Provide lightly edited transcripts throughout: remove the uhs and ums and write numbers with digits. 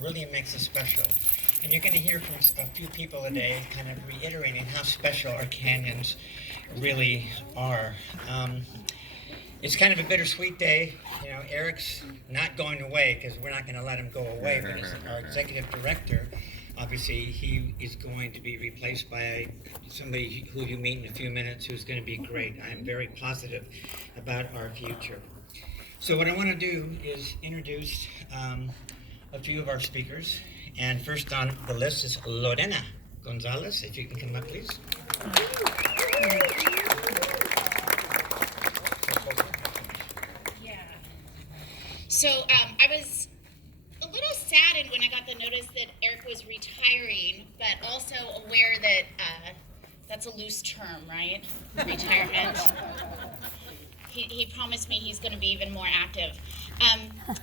really makes us special. And you're going to hear from a few people today kind of reiterating how special our canyons really are. It's kind of a bittersweet day. You know, Eric's not going away because we're not going to let him go away, but as our executive director, obviously he is going to be replaced by somebody who you meet in a few minutes who's going to be great. I'm very positive about our future. So what I want to do is introduce a few of our speakers. And first on the list is Lorena Gonzalez. If you can come up, please. So I was a little saddened when I got the notice that Eric was retiring, but also aware that that's a loose term, right? Retirement. He promised me he's going to be even more active.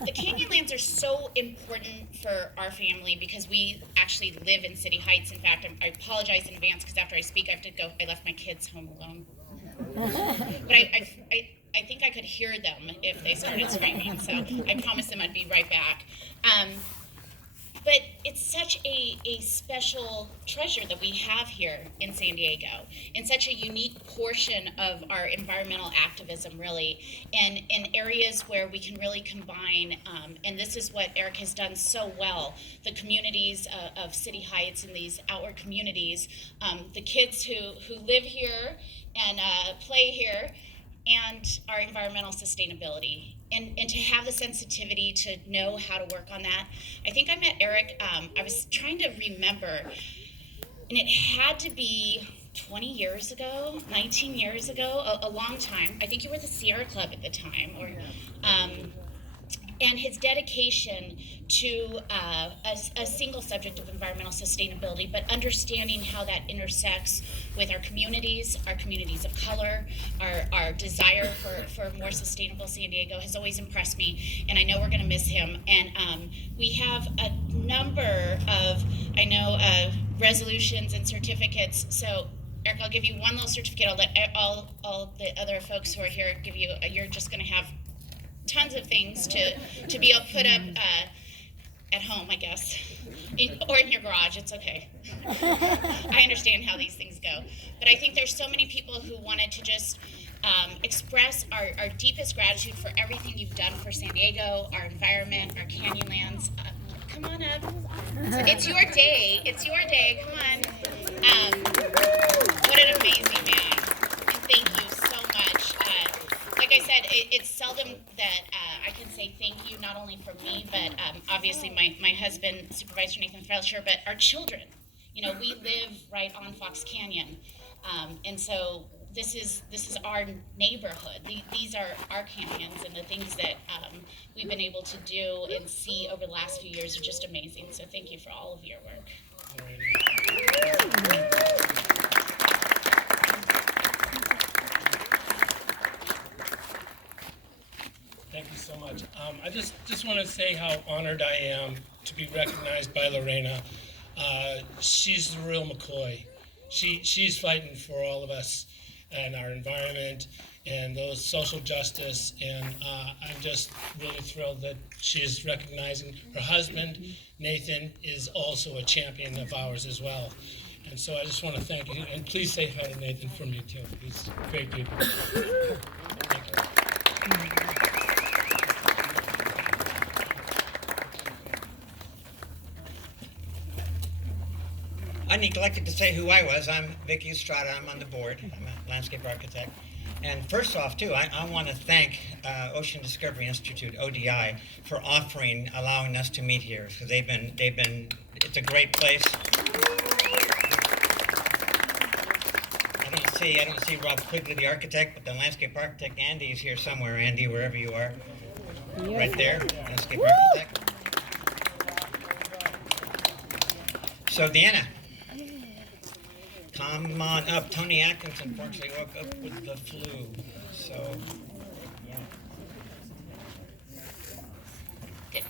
The Canyonlands are so important for our family because we actually live in City Heights. In fact, I apologize in advance because after I speak, I have to go. I left my kids home alone. But I think I could hear them if they started screaming, so I promised them I'd be right back. But it's such a special treasure that we have here in San Diego, and such a unique portion of our environmental activism, really, and in areas where we can really combine, and this is what Eric has done so well, the communities of City Heights and these outward communities, the kids who live here and play here, and our environmental sustainability. And to have the sensitivity to know how to work on that. I think I met Eric, I was trying to remember, and it had to be 20 years ago, 19 years ago, a long time. I think you were at the Sierra Club at the time, or and his dedication to a single subject of environmental sustainability, but understanding how that intersects with our communities of color, our desire for a more sustainable San Diego has always impressed me, and I know we're going to miss him. And we have a number of, resolutions and certificates. So Eric, I'll give you one little certificate. I'll let all the other folks who are here give you, you're just going to have tons of things to be able to put up at home, I guess, or in your garage. It's okay. I understand how these things go, but I think there's so many people who wanted to just express our deepest gratitude for everything you've done for San Diego, our environment, our Canyonlands. Come on up. It's your day. It's your day. Come on. What an amazing man. And thank you so much. Like I said, it's seldom that I can say thank you, not only for me, but obviously my husband, Supervisor Nathan Felcher, but our children. You know, we live right on Fox Canyon, and so this is our neighborhood. These are our canyons, and the things that we've been able to do and see over the last few years are just amazing. So thank you for all of your work. Thank you so much. I just want to say how honored I am to be recognized by Lorena. She's the real McCoy. She's fighting for all of us and our environment and those social justice. And I'm just really thrilled that she's recognizing her husband, Nathan, is also a champion of ours as well. And so I just want to thank you. And please say hi to Nathan from me too. He's a great dude. Thank you. I neglected to say who I was. I'm Vicky Estrada. I'm on the board. I'm a landscape architect. And first off, too, I want to thank Ocean Discovery Institute, ODI, for allowing us to meet here. Because they've been. It's a great place. I don't see Rob Quigley, the architect, but the landscape architect Andy is here somewhere. Andy, wherever you are, right there, landscape architect. So Deanna. Come on up. Tony Atkins unfortunately woke up with the flu. So, yeah.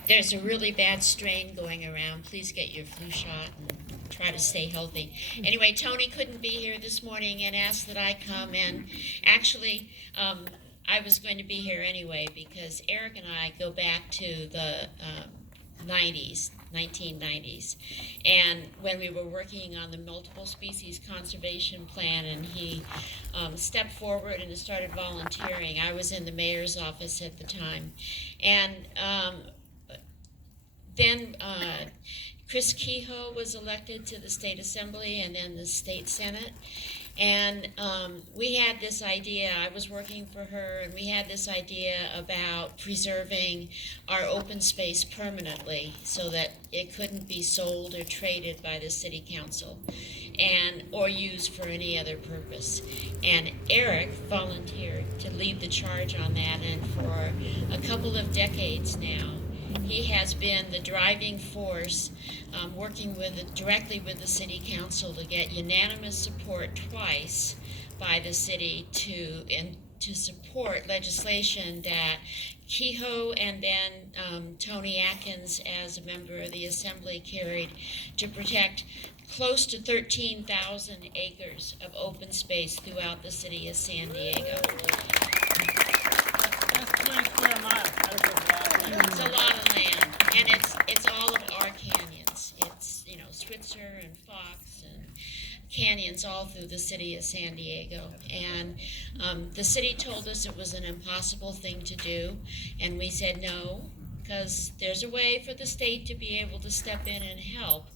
There's a really bad strain going around. Please get your flu shot and try to stay healthy. Anyway, Tony couldn't be here this morning and asked that I come in. Actually, I was going to be here anyway because Eric and I go back to the 90s. 1990s. And when we were working on the multiple species conservation plan, and he stepped forward and started volunteering, I was in the mayor's office at the time. And then Chris Kehoe was elected to the state assembly and then the state senate. And we had this idea, I was working for her, and we had this idea about preserving our open space permanently so that it couldn't be sold or traded by the city council or used for any other purpose. And Eric volunteered to lead the charge on that, and for a couple of decades now, he has been the driving force, working directly with the city council to get unanimous support twice by the city to support legislation that Kehoe and then Tony Atkins, as a member of the assembly, carried to protect close to 13,000 acres of open space throughout the city of San Diego. That's 20 square miles. It's a lot of land, and it's all of our canyons. It's, Switzer and Fox and canyons all through the city of San Diego. And the city told us it was an impossible thing to do, and we said no, because there's a way for the state to be able to step in and help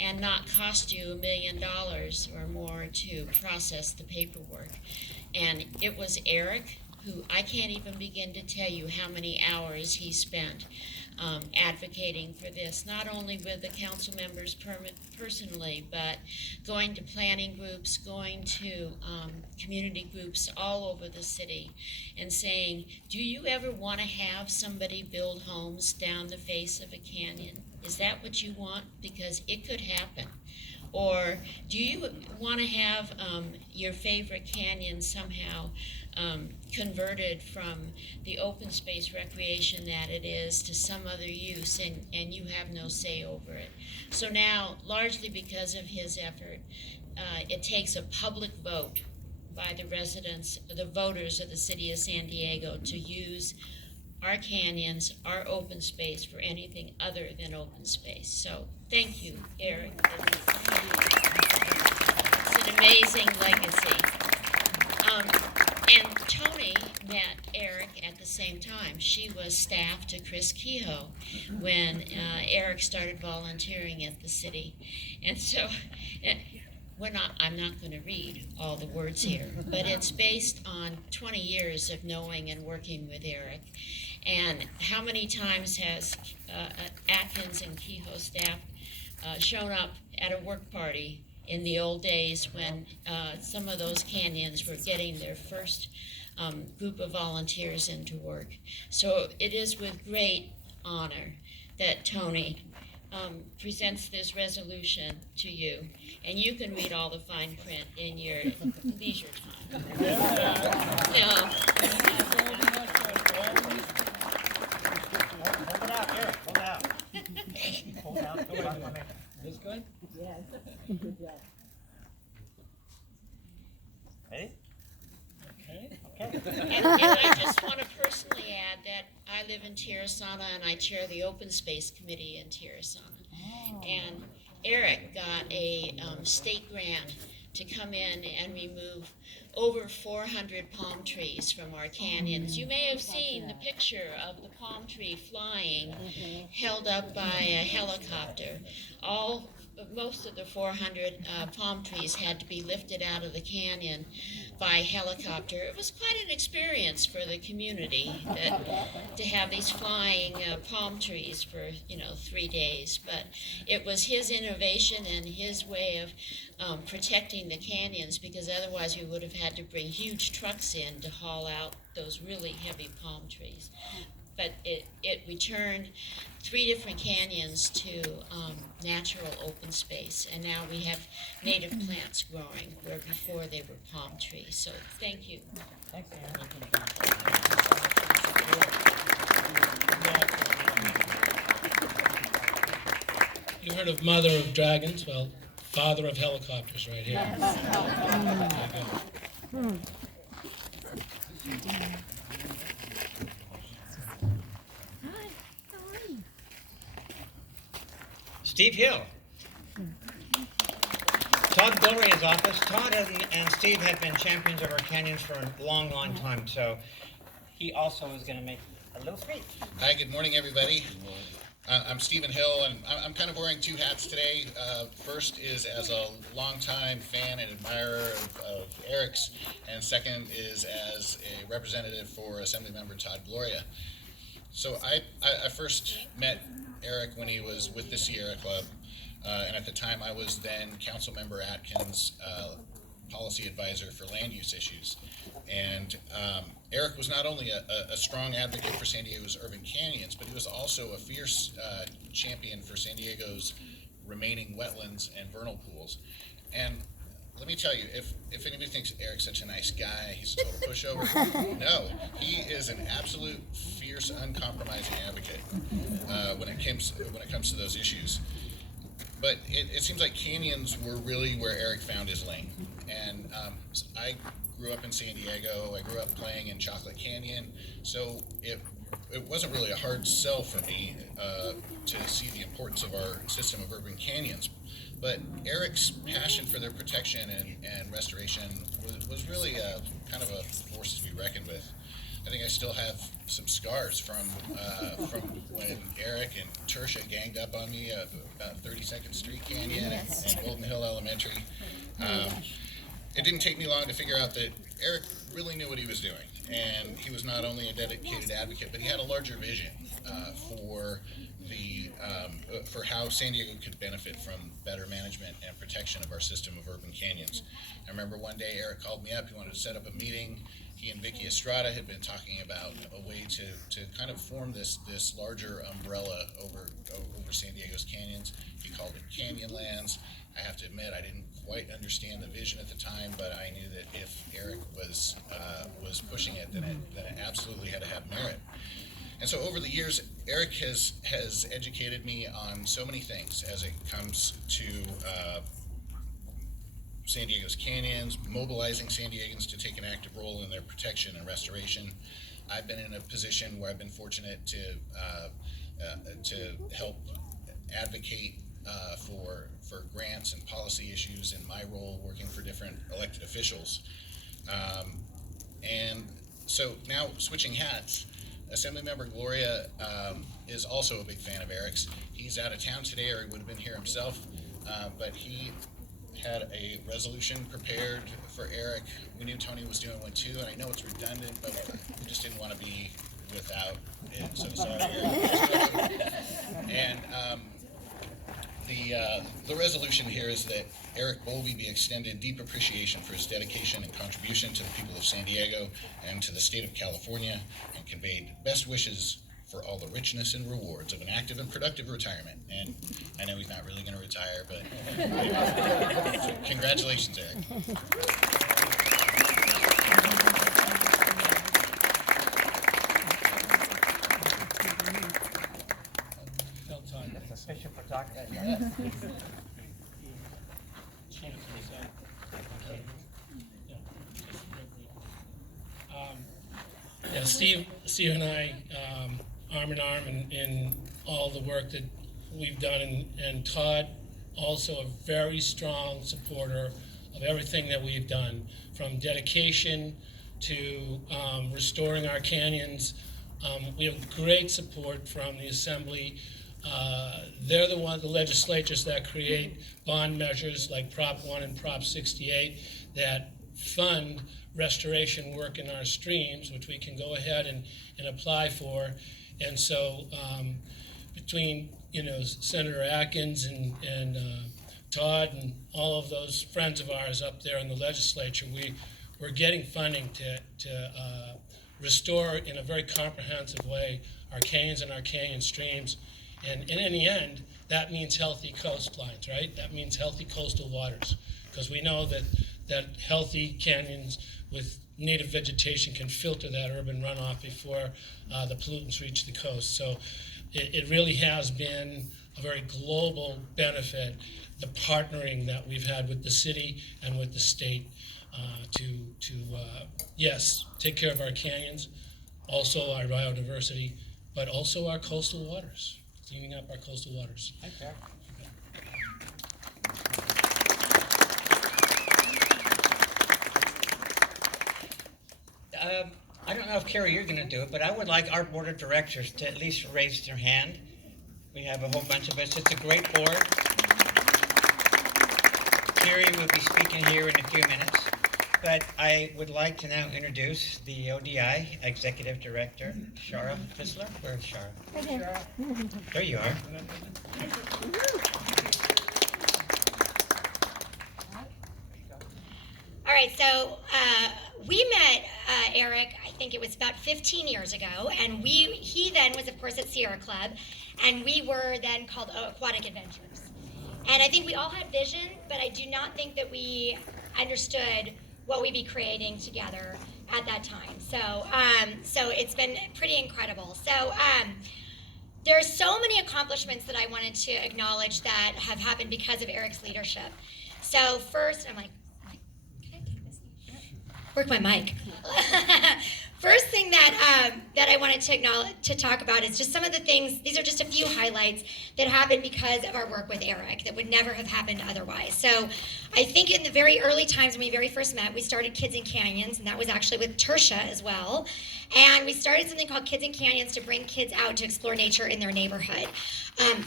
and not cost you $1 million or more to process the paperwork. And it was Eric, who I can't even begin to tell you how many hours he spent advocating for this, not only with the council members personally, but going to planning groups, going to community groups all over the city and saying, do you ever want to have somebody build homes down the face of a canyon? Is that what you want? Because it could happen. Or do you want to have your favorite canyon somehow converted from the open space recreation that it is to some other use, and you have no say over it? So now, largely because of his effort, it takes a public vote by the residents, the voters of the city of San Diego, to use our canyons, our open space, for anything other than open space. So thank you, Eric. It's an amazing legacy. And Tony met Eric at the same time. She was staff to Chris Kehoe when Eric started volunteering at the city. And so I'm not going to read all the words here, but it's based on 20 years of knowing and working with Eric. And how many times has Atkins and Kehoe staff shown up at a work party in the old days when some of those canyons were getting their first group of volunteers into work? So it is with great honor that Tony presents this resolution to you, and you can read all the fine print in your leisure time. No. Hold it out, Eric. Hold it out. Hold it out. Hold it out. This good? Yes, good job. Ready? Okay. Okay. And I just want to personally add that I live in Tirasana, and I chair the Open Space Committee in Tirasana. And Eric got a state grant to come in and remove over 400 palm trees from our canyons. You may have seen the picture of the palm tree flying, held up by a helicopter. Most of the 400 palm trees had to be lifted out of the canyon by helicopter. It was quite an experience for the community to have these flying palm trees for 3 days. But it was his innovation and his way of protecting the canyons, because otherwise we would have had to bring huge trucks in to haul out those really heavy palm trees. But it returned 3 different canyons to natural open space, and now we have native plants growing where before they were palm trees. So thank you. Thanks, Aaron. You heard of Mother of Dragons? Well, Father of Helicopters right here. There you go. Steve Hill. Todd Gloria's office. Todd and Steve have been champions of our canyons for a long, long time, so he also is going to make a little speech. Hi, good morning, everybody. I'm Stephen Hill, and I'm kind of wearing two hats today. First is as a longtime fan and admirer of Eric's, and second is as a representative for Assemblymember Todd Gloria. So I first met Eric when he was with the Sierra Club, and at the time I was then Councilmember Atkins' policy advisor for land use issues. And Eric was not only a strong advocate for San Diego's urban canyons, but he was also a fierce champion for San Diego's remaining wetlands and vernal pools. And let me tell you, if anybody thinks Eric's such a nice guy, he's a total pushover, no, he is an absolute fierce, uncompromising advocate when it comes to those issues. But it seems like canyons were really where Eric found his lane. And I grew up in San Diego. I grew up playing in Chocolate Canyon. So it wasn't really a hard sell for me to see the importance of our system of urban canyons. But Eric's passion for their protection and restoration was really kind of a force to be reckoned with. I think I still have some scars from when Eric and Tertia ganged up on me about 32nd Street Canyon and Golden Hill Elementary. It didn't take me long to figure out that Eric really knew what he was doing, and he was not only a dedicated advocate, but he had a larger vision for how San Diego could benefit from better management and protection of our system of urban canyons. I remember one day Eric called me up. He wanted to set up a meeting. He and Vicky Estrada had been talking about a way to kind of form this larger umbrella over San Diego's canyons. He called it Canyonlands. I have to admit, I didn't quite understand the vision at the time, but I knew that if Eric was pushing it, then it absolutely had to have merit. And so over the years, Eric has educated me on so many things as it comes to San Diego's canyons, mobilizing San Diegans to take an active role in their protection and restoration. I've been in a position where I've been fortunate to help advocate for grants and policy issues in my role working for different elected officials. And so now switching hats, Assemblymember Gloria is also a big fan of Eric's. He's out of town today, or he would have been here himself, but he had a resolution prepared for Eric. We knew Tony was doing one too, and I know it's redundant, but we just didn't want to be without it, so sorry, Eric. And the resolution here is that Eric Bowlby be extended deep appreciation for his dedication and contribution to the people of San Diego and to the state of California, and conveyed best wishes for all the richness and rewards of an active and productive retirement. And I know he's not really going to retire, but so congratulations, Eric. That's official for Dr. Yeah, Steve and I, arm in arm in all the work that we've done, and Todd also a very strong supporter of everything that we've done, from dedication to restoring our canyons. We have great support from the Assembly. They're the legislatures that create bond measures like Prop 1 and Prop 68 that fund restoration work in our streams, which we can go ahead and apply for. And so between Senator Atkins and Todd and all of those friends of ours up there in the legislature, we're getting funding to restore in a very comprehensive way our canyons and our canyon streams. And in the end, that means healthy coastlines, right? That means healthy coastal waters, because we know that healthy canyons with native vegetation can filter that urban runoff before the pollutants reach the coast. So it really has been a very global benefit, the partnering that we've had with the city and with the state to yes, take care of our canyons, also our biodiversity, but also our coastal waters, cleaning up our coastal waters. Thanks, Eric. I don't know if Carrie, you're going to do it, but I would like our board of directors to at least raise their hand. We have a whole bunch of us. It's a great board. Carrie will be speaking here in a few minutes, but I would like to now introduce the ODI Executive Director, Shara Fissler. Where's Shara? Right here. There you are. All right, so we met Eric, I think it was about 15 years ago, and he then was, of course, at Sierra Club, and we were then called Aquatic Adventures. And I think we all had vision, but I do not think that we understood what we'd be creating together at that time. So it's been pretty incredible. So there are so many accomplishments that I wanted to acknowledge that have happened because of Eric's leadership. So first, I'm like, can I take this? Work my mic. First thing that I wanted to talk about is just some of the things. These are just a few highlights that happened because of our work with Eric that would never have happened otherwise. So I think in the very early times when we very first met, we started Kids in Canyons, and that was actually with Tertia as well. And we started something called Kids in Canyons to bring kids out to explore nature in their neighborhood.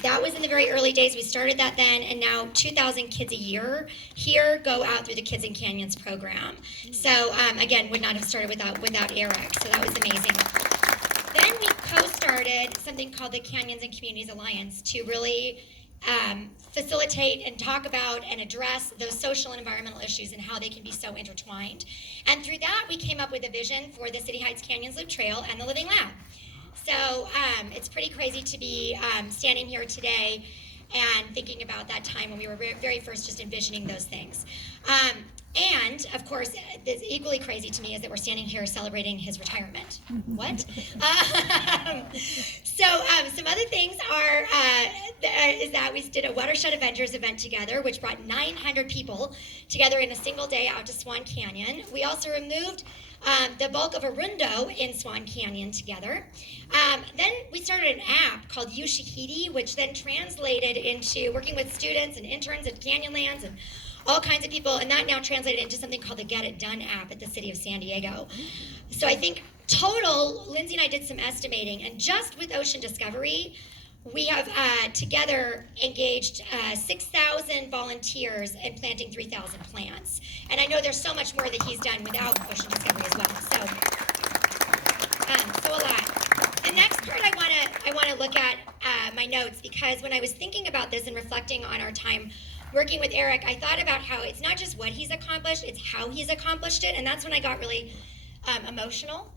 That was in the very early days. We started that then, and now 2,000 kids a year here go out through the Kids in Canyons program. So again, would not have started without Eric. So that was amazing. Then we co-started something called the Canyons and Communities Alliance to really facilitate and talk about and address those social and environmental issues and how they can be so intertwined. And through that, we came up with a vision for the City Heights Canyons Loop Trail and the Living Lab. So it's pretty crazy to be standing here today and thinking about that time when we were very first just envisioning those things. And, of course, equally crazy to me is that we're standing here celebrating his retirement. What? Some other things is that we did a Watershed Avengers event together, which brought 900 people together in a single day out to Swan Canyon. We also removed the bulk of Arundo in Swan Canyon together. Then we started an app called Ushahidi, which then translated into working with students and interns at Canyonlands and all kinds of people, and that now translated into something called the Get It Done app at the City of San Diego. So I think total, Lindsay and I did some estimating, and just with Ocean Discovery, we have together engaged 6,000 volunteers and planting 3,000 plants. And I know there's so much more that he's done without Ocean Discovery as well. So a lot. The next part I want to look at my notes, because when I was thinking about this and reflecting on our time working with Eric, I thought about how it's not just what he's accomplished, it's how he's accomplished it. And that's when I got really emotional,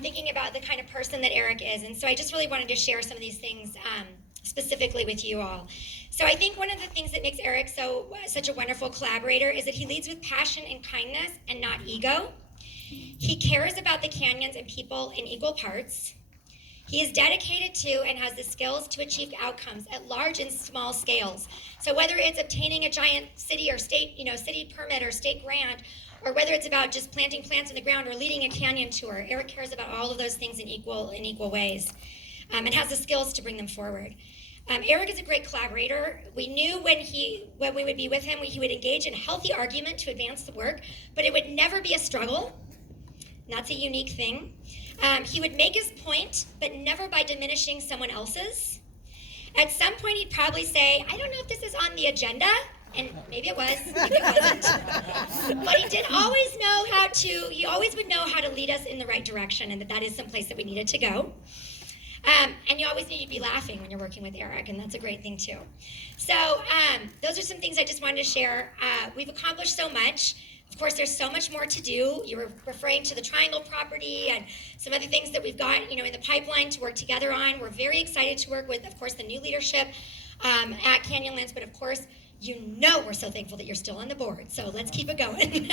thinking about the kind of person that Eric is. And so I just really wanted to share some of these things specifically with you all. So I think one of the things that makes Eric such a wonderful collaborator is that he leads with passion and kindness and not ego. He cares about the canyons and people in equal parts. He is dedicated to and has the skills to achieve outcomes at large and small scales. So whether it's obtaining a giant city or state, city permit or state grant, or whether it's about just planting plants in the ground or leading a canyon tour, Eric cares about all of those things in equal ways, and has the skills to bring them forward. Eric is a great collaborator. We knew when we would be with him, he would engage in healthy argument to advance the work, but it would never be a struggle. And that's a unique thing. He would make his point, but never by diminishing someone else's. At some point, he'd probably say, I don't know if this is on the agenda, and maybe it was, maybe it wasn't. But he always would know how to lead us in the right direction, and that is someplace that we needed to go. And you always need to be laughing when you're working with Eric, and that's a great thing too. So those are some things I just wanted to share. We've accomplished so much. Of course, there's so much more to do. You were referring to the Triangle property and some other things that we've got, in the pipeline to work together on. We're very excited to work with, of course, the new leadership at Canyonlands, but of course, we're so thankful that you're still on the board. So let's keep it going.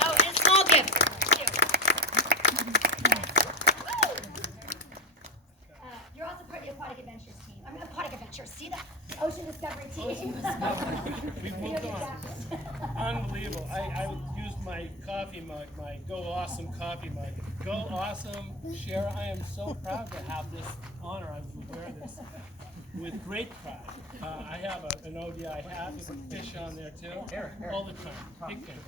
Oh, and a small gift. You're also part of the Aquatic Adventures team. Aquatic Adventures. See that? Ocean Discovery team. We moved on. Unbelievable. I used my coffee mug, my Go Awesome coffee mug. Go Awesome, Shara. I am so proud to have this honor. I was aware of this. with great pride. I have an ODI hat with a fish on there too, all the time. Big fan.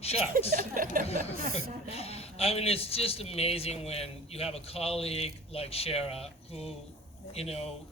Shucks. I mean, it's just amazing when you have a colleague like Shara who,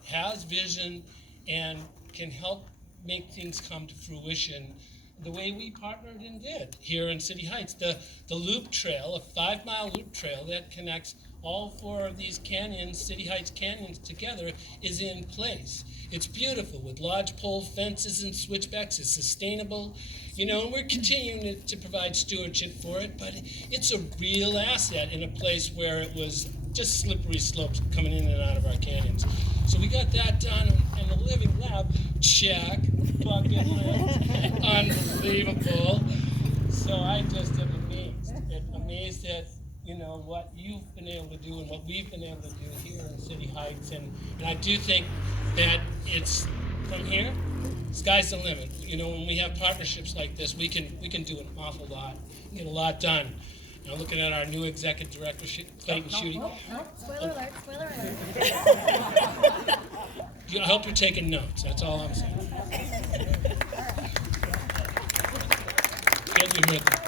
has vision and can help make things come to fruition the way we partnered and did here in City Heights. The loop trail, a 5-mile loop trail that connects all 4 of these canyons, City Heights canyons together, is in place. It's beautiful with lodgepole fences and switchbacks. It's sustainable, and we're continuing to provide stewardship for it, but it's a real asset in a place where it was just slippery slopes coming in and out of our canyons. So we got that done, and the living lab, check, bucket list, unbelievable. So I just am amazed at what you've been able to do and what we've been able to do here in City Heights, and I do think that it's from here, sky's the limit. When we have partnerships like this, we can do an awful lot, get a lot done. Looking at our new executive director, Clayton Schutte. Spoiler alert, spoiler alert. I hope you're taking notes. That's all I'm saying. Good to hear that.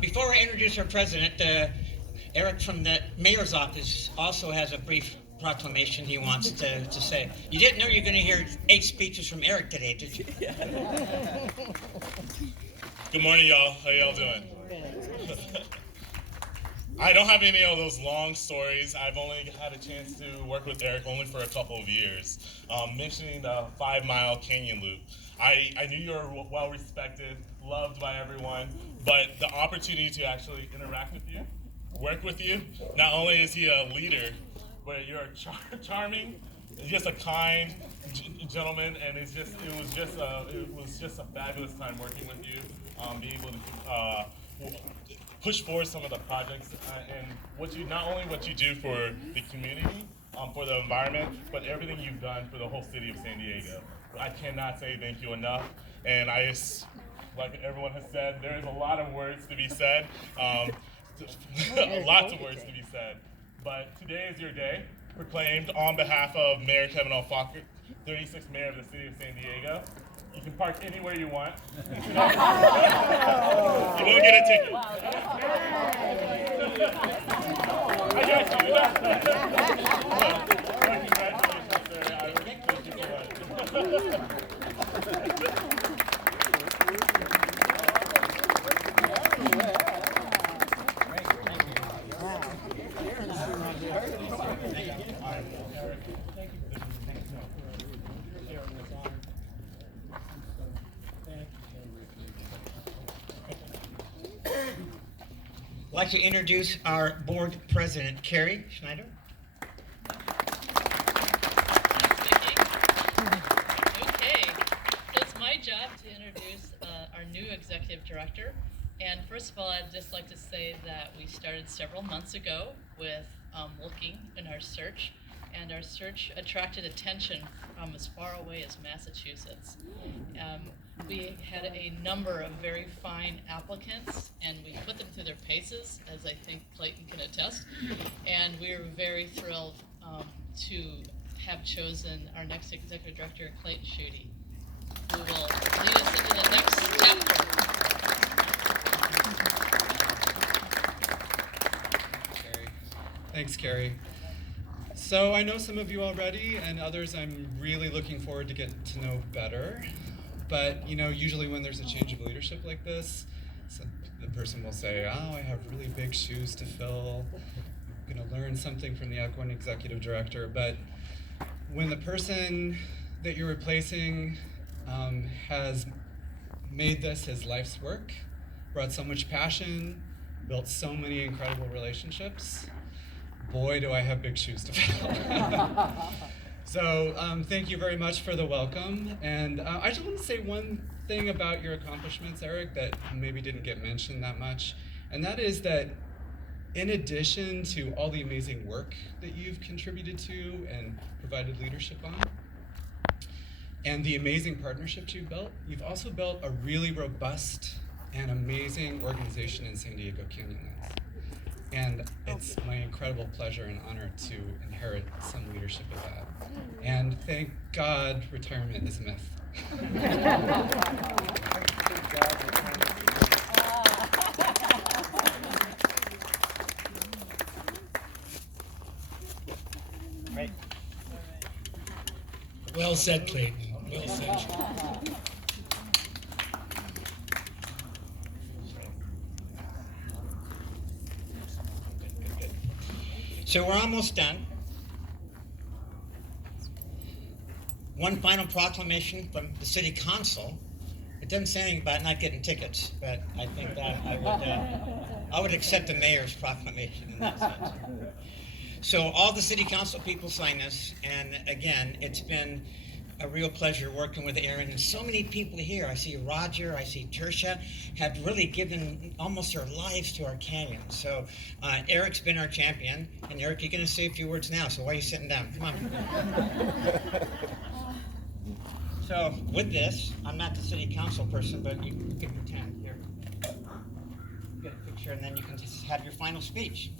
Before I introduce our president, Eric from the mayor's office also has a brief proclamation he wants to say. You didn't know you're going to hear 8 speeches from Eric today, did you? Good morning, y'all. How y'all doing? I don't have any of those long stories. I've only had a chance to work with Eric only for a couple of years. Mentioning the 5-mile canyon loop. I knew you were well respected, loved by everyone, but the opportunity to actually interact with you, work with you, not only is he a leader, but you're charming, just a kind gentleman, and it was just a fabulous time working with you, being able to push forward some of the projects and not only what you do for the community, for the environment, but everything you've done for the whole city of San Diego. I cannot say thank you enough, and like everyone has said, there is a lot of words to be said, lots of words to be said, but today is your day, proclaimed on behalf of Mayor Kevin L. Fokker, 36th Mayor of the City of San Diego. You can park anywhere you want. You won't get a ticket. I got you. Congratulations, sir. Thank you so much. I'd like to introduce our board president, Carrie Schneider. Okay, it's my job to introduce our new executive director. And first of all, I'd just like to say that we started several months ago with looking in our search, and our search attracted attention from as far away as Massachusetts. We had a number of very fine applicants, and we put them through their paces, as I think Clayton can attest, and we are very thrilled to have chosen our next executive director, Clayton Schutte, who will lead us into the next chapter. Thanks, Carrie. So I know some of you already, and others I'm really looking forward to get to know better. But usually when there's a change of leadership like this, the person will say, "Oh, I have really big shoes to fill. I'm going to learn something from the outgoing executive director." But when the person that you're replacing has made this his life's work, brought so much passion, built so many incredible relationships, boy, do I have big shoes to fill. So thank you very much for the welcome. And I just want to say one thing about your accomplishments, Eric, that maybe didn't get mentioned that much. And that is that in addition to all the amazing work that you've contributed to and provided leadership on, and the amazing partnerships you've also built a really robust and amazing organization in San Diego Canyonlands. And it's my incredible pleasure and honor to inherit some leadership of that. And thank God retirement is a myth. Right. Well said, Clayton. Well said. So we're almost done. One final proclamation from the city council. It doesn't say anything about not getting tickets, but I think that I would accept the mayor's proclamation in that sense. So all the city council people sign this, and again, it's been a real pleasure working with Aaron and so many people here. I see Roger, I see Tertia, have really given almost their lives to our canyon. So Eric's been our champion, and Eric, you're going to say a few words now, so why are you sitting down? Come on. So with this, I'm not the city council person, but you can pretend here. Get a picture, and then you can just have your final speech.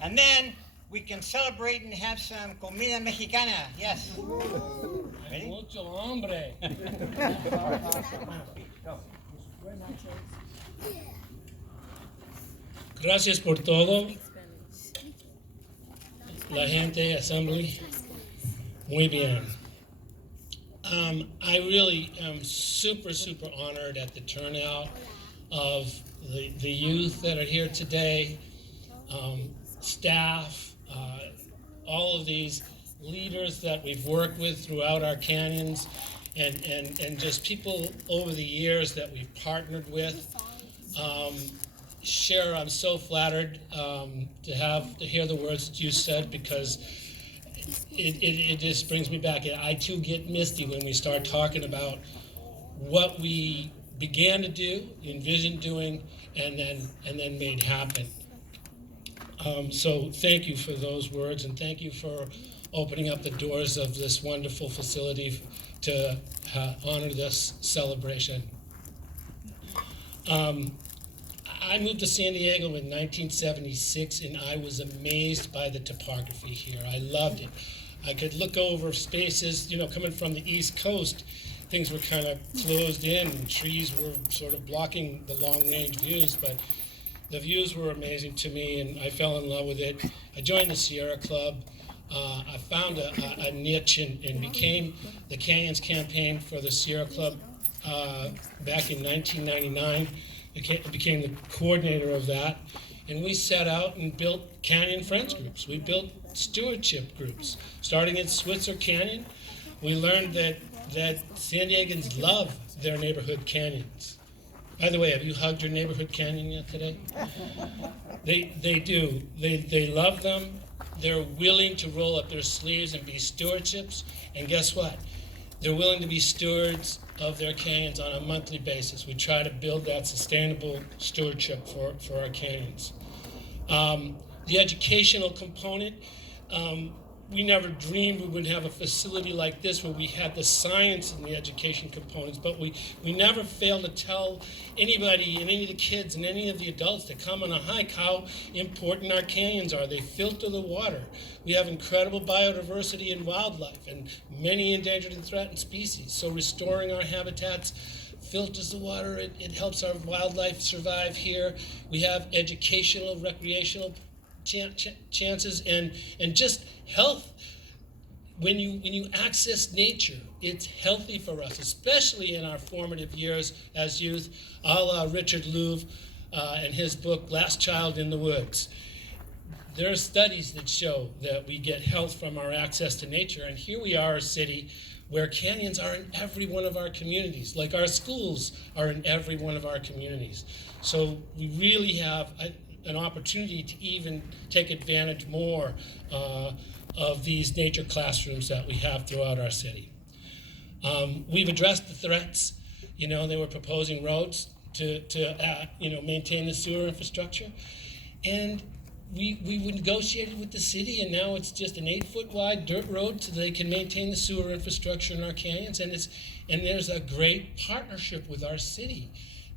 And then we can celebrate and have some comida mexicana. Yes. Ready? Mucho hombre. Go. Gracias por todo. La gente, assembly. Muy bien. I really am super honored at the turnout of the youth that are here today, staff, all of these leaders that we've worked with throughout our canyons, and just people over the years that we've partnered with. Cher, I'm so flattered to hear the words that you said, because it just brings me back. I too get misty when we start talking about what we began to do, envisioned doing, and then made happen. So thank you for those words, and thank you for opening up the doors of this wonderful facility to honor this celebration. I moved to San Diego in 1976, and I was amazed by the topography here. I loved it. I could look over spaces, coming from the East Coast, things were kind of closed in, and trees were sort of blocking the long-range views, but the views were amazing to me, and I fell in love with it. I joined the Sierra Club. I found a niche and became the Canyons campaign for the Sierra Club back in 1999. I became the coordinator of that, and we set out and built Canyon Friends groups. We built stewardship groups. Starting at Switzer Canyon, we learned that San Diegans love their neighborhood canyons. By the way, have you hugged your neighborhood canyon yet today? They do. They love them. They're willing to roll up their sleeves and be stewardships. And guess what? They're willing to be stewards of their canyons on a monthly basis. We try to build that sustainable stewardship for our canyons. The educational component, we never dreamed we would have a facility like this where we had the science and the education components, but we never failed to tell anybody and any of the kids and any of the adults that come on a hike how important our canyons are. They filter the water. We have incredible biodiversity and wildlife and many endangered and threatened species. So restoring our habitats filters the water. It helps our wildlife survive here. We have educational, recreational chances and just health. When you access nature, it's healthy for us, especially in our formative years as youth, a la Richard Louv and his book, Last Child in the Woods. There are studies that show that we get health from our access to nature, and here we are, a city where canyons are in every one of our communities, like our schools are in every one of our communities. So we really have an opportunity to even take advantage more of these nature classrooms that we have throughout our city. We've addressed the threats. They were proposing roads to maintain the sewer infrastructure, and we negotiated with the city, and now it's just an 8-foot wide dirt road so they can maintain the sewer infrastructure in our canyons, and there's a great partnership with our city.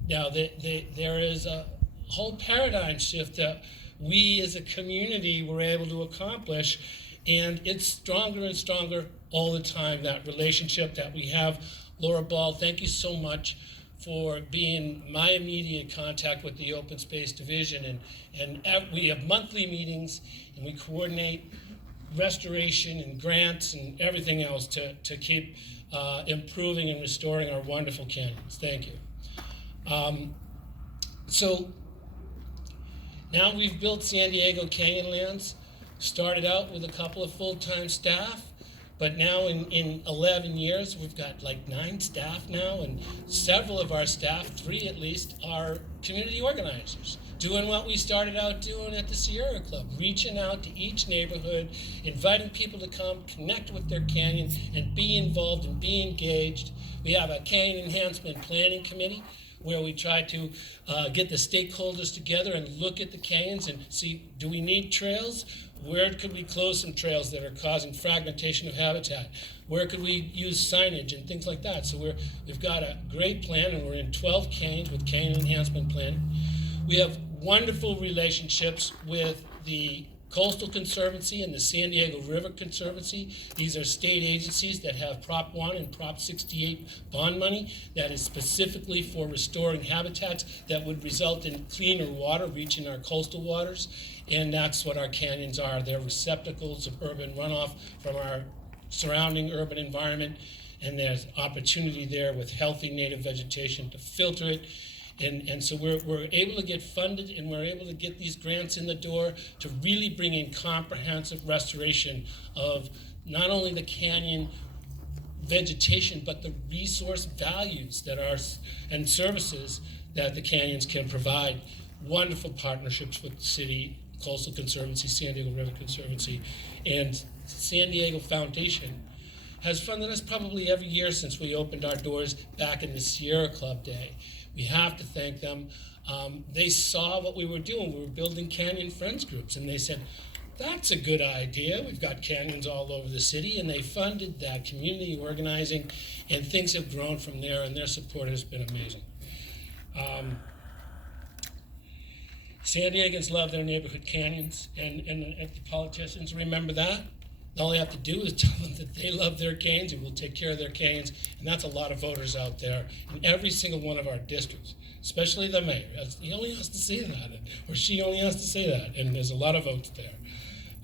Now there is a whole paradigm shift that we as a community were able to accomplish. And it's stronger and stronger all the time, that relationship that we have. Laura Ball, thank you so much for being my immediate contact with the Open Space Division. And we have monthly meetings, and we coordinate restoration and grants and everything else to keep improving and restoring our wonderful canyons. Thank you. So now we've built San Diego Canyonlands. Started out with a couple of full-time staff, but now in 11 years, we've got like 9 staff now, and several of our staff, 3 at least, are community organizers, doing what we started out doing at the Sierra Club, reaching out to each neighborhood, inviting people to come, connect with their canyon, and be involved and be engaged. We have a Canyon Enhancement Planning Committee, where we try to get the stakeholders together and look at the canyons and see, do we need trails? Where could we close some trails that are causing fragmentation of habitat? Where could we use signage and things like that? So we've got a great plan, and we're in 12 canyons with Canyon Enhancement Planning. We have wonderful relationships with the Coastal Conservancy and the San Diego River Conservancy. These are state agencies that have Prop 1 and Prop 68 bond money that is specifically for restoring habitats that would result in cleaner water reaching our coastal waters. And that's what our canyons are. They're receptacles of urban runoff from our surrounding urban environment. And there's opportunity there with healthy native vegetation to filter it. And so we're able to get funded, and we're able to get these grants in the door to really bring in comprehensive restoration of not only the canyon vegetation, but the resource values that are and services that the canyons can provide. Wonderful partnerships with the city, Coastal Conservancy, San Diego River Conservancy, and San Diego Foundation has funded us probably every year since we opened our doors back in the Sierra Club day. We have to thank them. They saw what we were doing. We were building Canyon Friends groups, and they said, that's a good idea. We've got canyons all over the city, and they funded that community organizing, and things have grown from there, and their support has been amazing. San Diegans love their neighborhood canyons, and the politicians remember that. All they have to do is tell them that they love their canyons and will take care of their canyons, and that's a lot of voters out there in every single one of our districts, especially the mayor. He only has to say that, or she only has to say that, and there's a lot of votes there.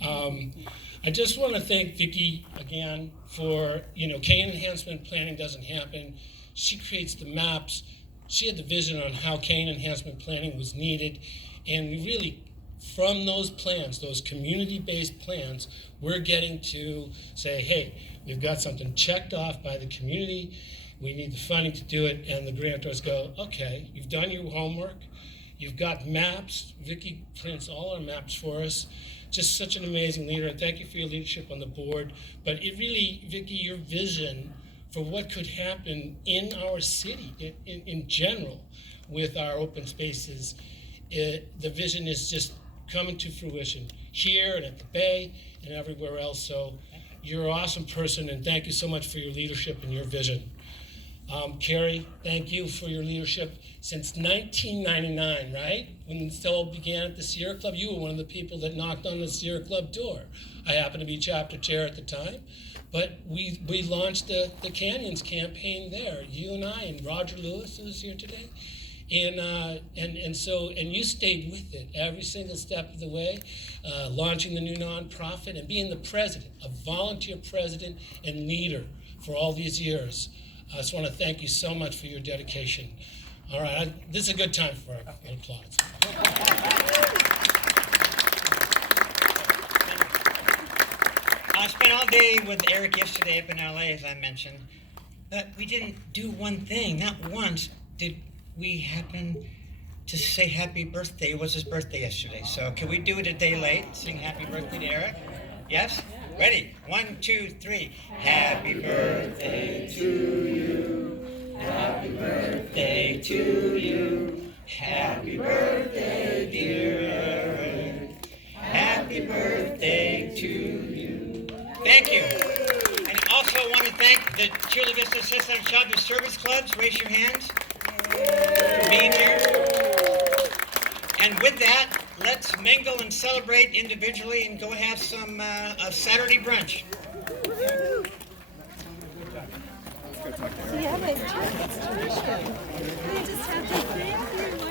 I just want to thank Vicki again for, canyon enhancement planning doesn't happen. She creates the maps. She had the vision on how canyon enhancement planning was needed, and we really, from those plans, those community-based plans, we're getting to say, hey, we've got something checked off by the community, we need the funding to do it, and the grantors go, okay, you've done your homework, you've got maps, Vicki prints all our maps for us, just such an amazing leader, and thank you for your leadership on the board, but it really, Vicki, your vision for what could happen in our city, in general, with our open spaces, the vision is just coming to fruition here and at the Bay and everywhere else. So you're an awesome person, and thank you so much for your leadership and your vision. Carrie, thank you for your leadership since 1999, right? When this all began at the Sierra Club, you were one of the people that knocked on the Sierra Club door. I happened to be chapter chair at the time, but we launched the Canyons campaign there. You and I and Roger Lewis, who's here today. And so you stayed with it every single step of the way, launching the new nonprofit and being the president, a volunteer president and leader for all these years. I just want to thank you so much for your dedication. All right, this is a good time for applause. I spent all day with Eric yesterday up in LA, as I mentioned, but we didn't do one thing. Not once did we happen to say happy birthday. It was his birthday yesterday. So can we do it a day late? Sing happy birthday to Eric? Yes? Ready? 1, 2, 3. Happy birthday to you. Happy birthday to you. Happy birthday, dear Eric. Happy birthday to you. Thank you. And I also want to thank the Chula Vista Cesar Chavez Service Clubs. Raise your hands. For being here. And with that, let's mingle and celebrate individually and go have some a Saturday brunch. Yeah, my jacket's tradition. I just have to thank you.